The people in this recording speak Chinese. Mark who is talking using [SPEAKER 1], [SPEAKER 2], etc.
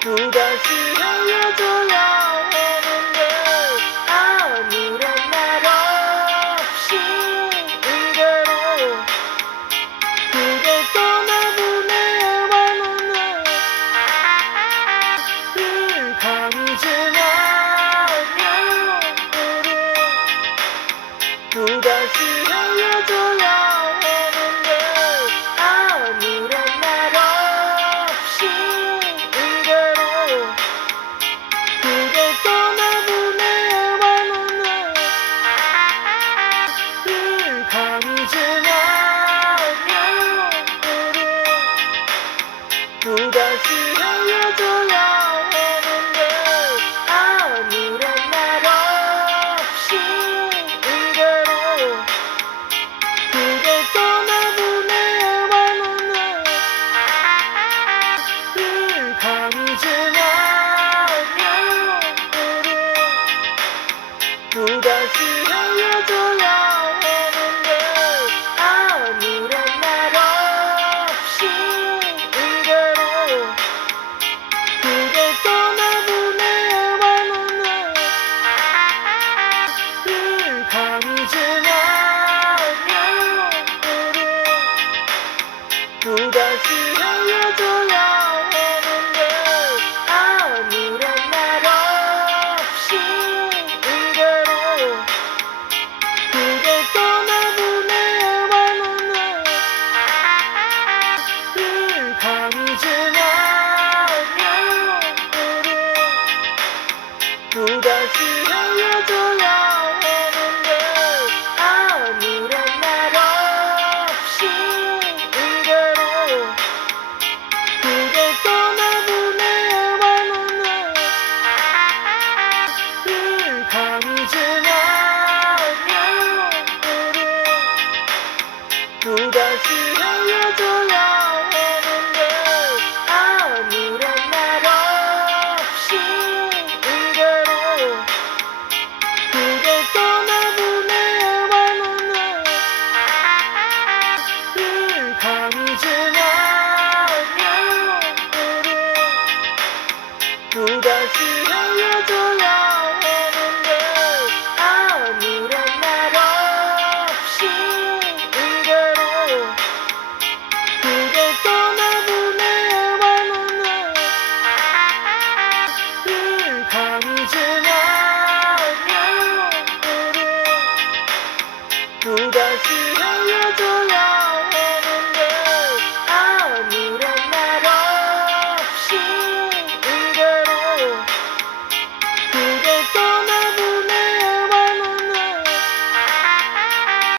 [SPEAKER 1] 孤单时候不管是黑夜中央孤单时黑夜作伴 Thank you.